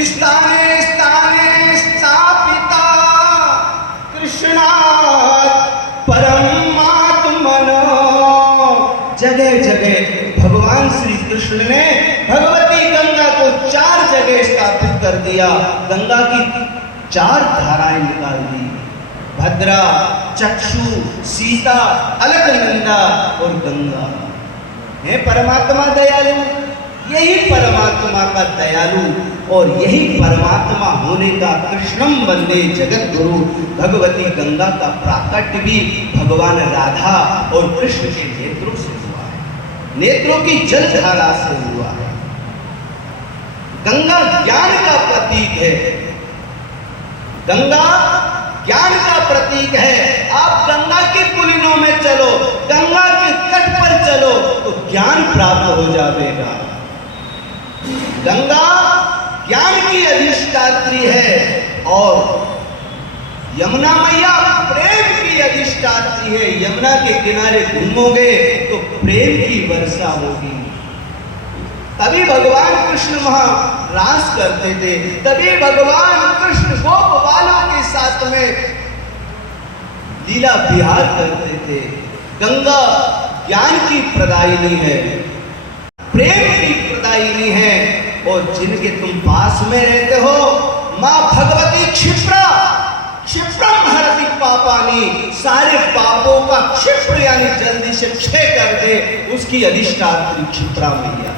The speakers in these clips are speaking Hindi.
स्थाने स्थाने स्थापिता कृष्णात् परमात्मनो। जगह जगह भगवान श्री कृष्ण ने भगवती गंगा को 4 जगह स्थापित कर दिया। गंगा की 4 धाराएं निकाल दी, भद्रा, चक्षु, सीता, अलकनंदा और गंगा। है परमात्मा दयालु, यही परमात्मा का दयालु और यही परमात्मा होने का कृष्णम वंदे जगत गुरु भगवती गंगा का प्राकट्य भी भगवान राधा और कृष्ण के नेत्रों से हुआ है, नेत्रों की जलधारा से हुआ है। गंगा ज्ञान का प्रतीक है, गंगा ज्ञान का प्रतीक है। आप गंगा के कुलीनों में चलो, गंगा के तट पर चलो तो ज्ञान प्राप्त हो जाएगा। गंगा ज्ञान की अधिष्ठात्री है और यमुना मैया प्रेम की अधिष्ठात्री है। यमुना के किनारे घूमोगे तो प्रेम की वर्षा होगी। तभी भगवान कृष्ण वहां रास करते थे, तभी भगवान कृष्ण गोप बालों के साथ में लीला विहार करते थे। गंगा ज्ञान की प्रदायिनी है, प्रेम की प्रदायिनी है और जिनके तुम पास में रहते हो, मां भगवती क्षिप्रा, क्षिप्रम हरति पापानि, सारे पापों का क्षिप्र यानी जल्दी से क्षय कर दे, उसकी अधिष्ठात्री क्षिप्रा मैया।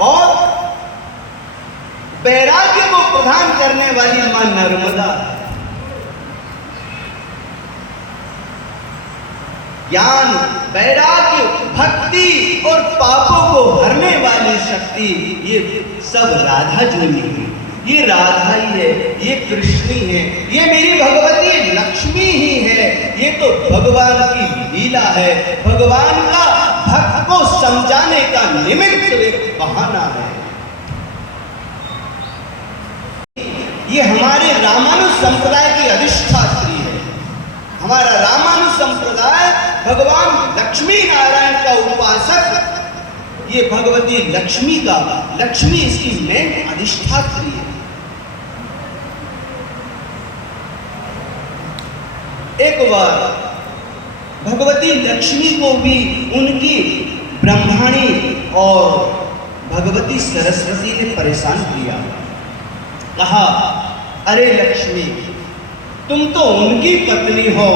और वैराग्य को प्रदान करने वाली मां नर्मदा, ज्ञान, वैराग्य, भक्ति और पापों को हरने वाली शक्ति, ये सब राधा जोनी है। ये राधा ही है, ये कृष्ण ही है, ये मेरी भगवती लक्ष्मी ही है। ये तो भगवान की लीला है, भगवान का भक्त को समझाने का निमित्त एक बहाना है। ये हमारे रामानुज संप्रदाय की अधिष्ठात्री है। हमारा रामानुज संप्रदाय भगवान लक्ष्मी नारायण का उपासक, ये भगवती लक्ष्मी का, लक्ष्मी इसकी मेन अधिष्ठात्री है। एक बार भगवती लक्ष्मी को भी उनकी ब्रह्मणी और भगवती सरस्वती ने परेशान किया। कहा, अरे लक्ष्मी, तुम तो उनकी पत्नी हो।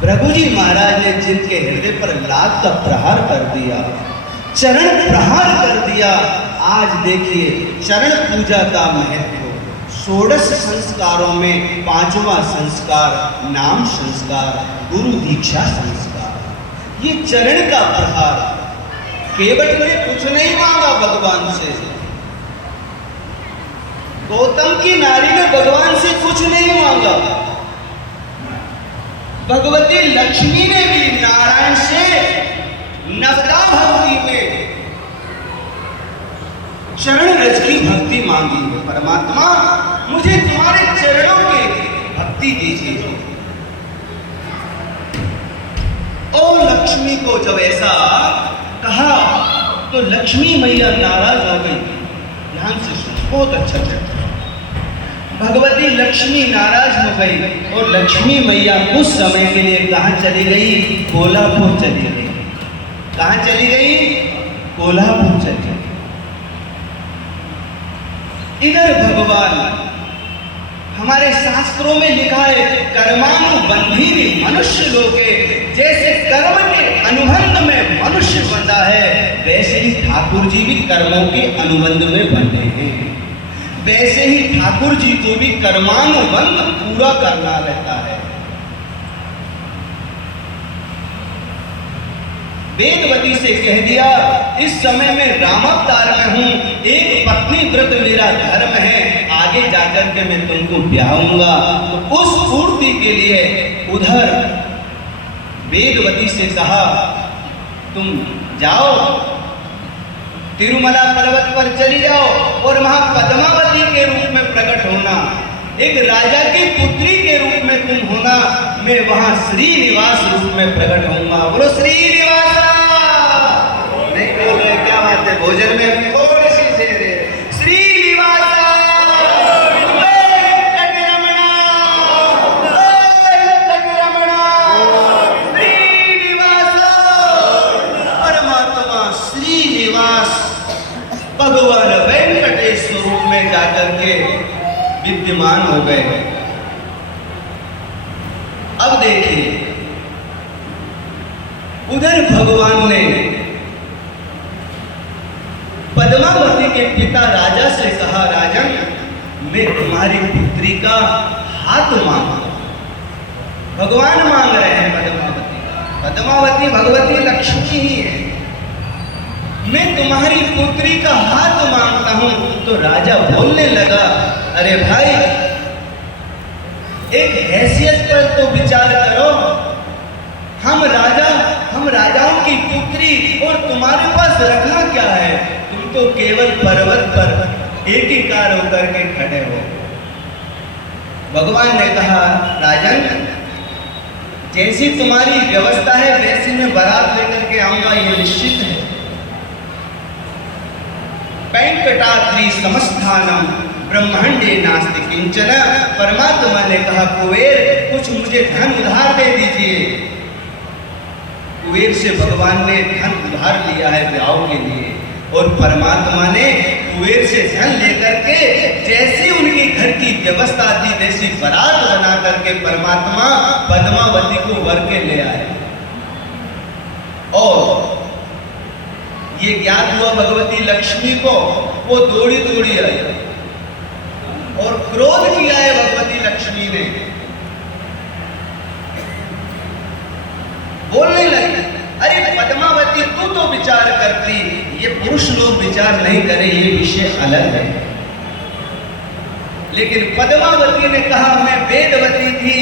प्रभु जी महाराज ने जिनके हृदय पर लात का प्रहार कर दिया, चरण प्रहार कर दिया। आज देखिए चरण पूजा का महत्व। 16 संस्कारों में 5वां संस्कार नाम संस्कार, गुरु दीक्षा संस्कार। ये चरण का प्रहार, केवट ने कुछ नहीं मांगा भगवान से। गौतम की नारी ने भगवान से कुछ नहीं मांगा। भगवती लक्ष्मी ने भी नारायण से नवदा भक्ति में चरण रज की भक्ति मांगी है। परमात्मा, मुझे तुम्हारे चरणों की भक्ति दीजिए। और लक्ष्मी को जब ऐसा कहा तो लक्ष्मी मैया नाराज हो गई। ध्यान से सुनो, बहुत अच्छा चलता। भगवती लक्ष्मी नाराज हो गई और लक्ष्मी मैया कुछ समय के लिए कहां चली गई? कोल्हापुर चली गई। कहां चली गई? कोल्हापुर चली गई। इधर भगवान, हमारे शास्त्रों में लिखा है, कर्मानुबंधी मनुष्य लोके, जैसे कर्म के अनुबंध में मनुष्य बंधा है, वैसे ही ठाकुर जी भी कर्मों के अनुबंध में बंधे हैं। वैसे ही ठाकुर जी को भी कर्मानुबंध पूरा करना रहता है। वेदवती से कह दिया, इस समय मैं रामावतार में हूं, एक पत्नी व्रत मेरा धर्म है, आगे जाकर के मैं तुमको ब्याहूंगा। तो उस पूर्ति के लिए उधर वेदवती से कहा, तुम जाओ तिरुमला पर्वत पर चली जाओ और वहां पद्मावती के रूप में प्रकट होना, एक राजा की पुत्री के रूप में तुम होना, मैं वहां श्रीनिवास रूप में प्रकट होऊंगा। बोलो श्रीनिवास। नहीं बोले क्या बात भोजन में थोड़ी सी देर है। श्रीनिवास भगवान वेंकटेश स्वरूप में जाकर के विद्यमान हो गए। अब देखिए, उधर भगवान ने पद्मावती के पिता राजा से कहा, राजन मैं तुम्हारी पुत्री का हाथ मांगा। भगवान मांग रहे हैं पद्मावती का। पद्मावती भगवती लक्ष्मी ही है। मैं तुम्हारी पुत्री का हाथ मांगता हूं। तो राजा बोलने लगा, अरे भाई एक हैसियत पर तो विचार करो। हम राजाओं की पुत्री और तुम्हारे पास रखना क्या है? तुम तो केवल पर्वत पर एक ही कार होकर के खड़े हो। भगवान ने कहा, राजन जैसी तुम्हारी व्यवस्था है वैसी मैं बारात लेकर के आऊंगा, ये निश्चित है। वेंकटाद्रि समस्थानम ब्रह्मांडे नास्ति किंचन। परमात्मा ने कहा, कुबेर कुछ मुझे धन उधार दे दीजिए। कुबेर से भगवान ने धन उधार लिया है ब्याह के लिए, और परमात्मा ने कुबेर से धन लेकर के जैसी उनके घर की व्यवस्था थी वैसी बारात बना करके परमात्मा पद्मावती को वर के ले आए। और ये ज्ञात हुआ भगवती लक्ष्मी को, वो दौड़ी दौड़ी आई और क्रोध किया है भगवती लक्ष्मी ने। बोलने लगी, अरे पद्मावती तू तो विचार करती, ये पुरुष लोग विचार नहीं करे, ये विषय अलग है। लेकिन पद्मावती ने कहा, मैं वेदवती थी,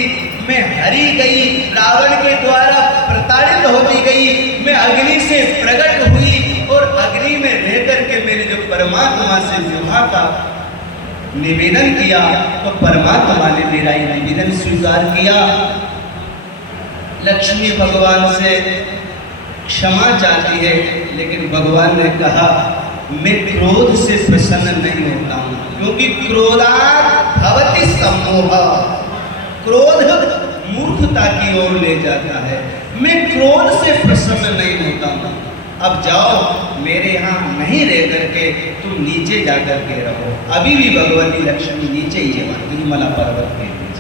मैं हरी गई, रावण के द्वारा प्रताड़ित होती गई, मैं अग्नि से प्रकट हुई और अग्नि में रह करके मैंने जो परमात्मा से विवाह का निवेदन किया तो परमात्मा ने मेरा ये निवेदन स्वीकार किया। लक्ष्मी भगवान से क्षमा चाहती है, लेकिन भगवान ने कहा, मैं क्रोध से प्रसन्न नहीं होता हूं, क्योंकि क्रोधात् भवति सम्मोह। क्रोध मूर्खता की ओर ले जाता है। मैं क्रोध से प्रसन्न नहीं होता हूं। अब जाओ, मेरे यहाँ नहीं रह करके तुम नीचे जाकर के रहो। अभी भी भगवती लक्ष्मी नीचे ही है, तिरुमला पर्वत के नीचे।